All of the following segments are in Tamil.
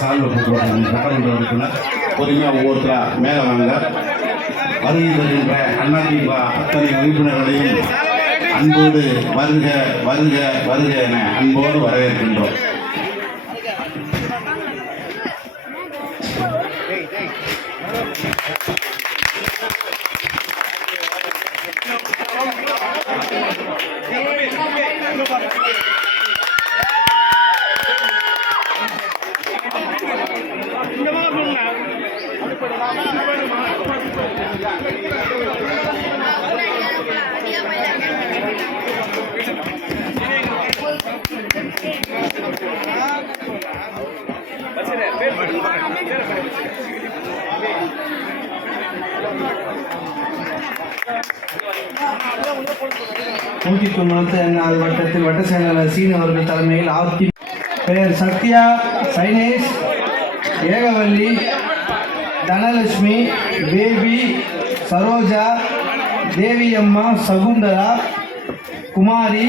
சால்வை போட்டு சட்டமன்ற பொறுமையாக ஒவ்வொருத்தராக மேலே வாங்க. வருகை தருகின்ற அதிமுக அத்தனை உறுப்பினர்களையும் அன்போடு வருக வருக வருக என அன்போடு வரவேற்கின்றோம். வட்டத்தில் வட்ட செயலாளர் சீனி அவர்கள் தலைமையில் பெயர் சத்யா, சைனேஷ், ஏகவல்லி, தனலட்சுமி, பேபி, சரோஜா, தேவியம்மா, சகுந்தரா, குமாரி,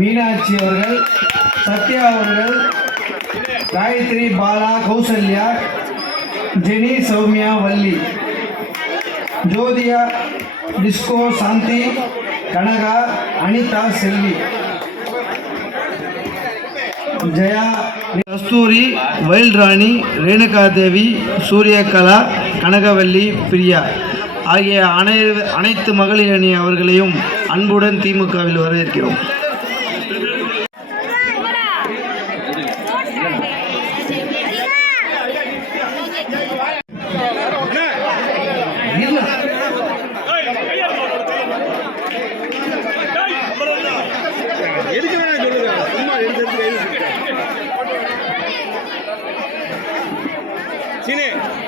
மீனாட்சி அவர்கள், சத்யா அவர்கள், காயத்ரி, பாலா, கௌசல்யா, ஜெனி, சௌமியா, வள்ளி, ஜோதியா, டிஸ்கோ, சாந்தி, கனகா, அனிதா, செல்வி, ஜெயா, கஸ்தூரி, வைல்ட் ராணி, ரேணுகா தேவி, சூரியகலா, கனகவல்லி, பிரியா ஆகிய அனைத்து மகளிர் அணி அவர்களையும் அன்புடன் திமுகவில் வரவேற்கிறோம். Sini.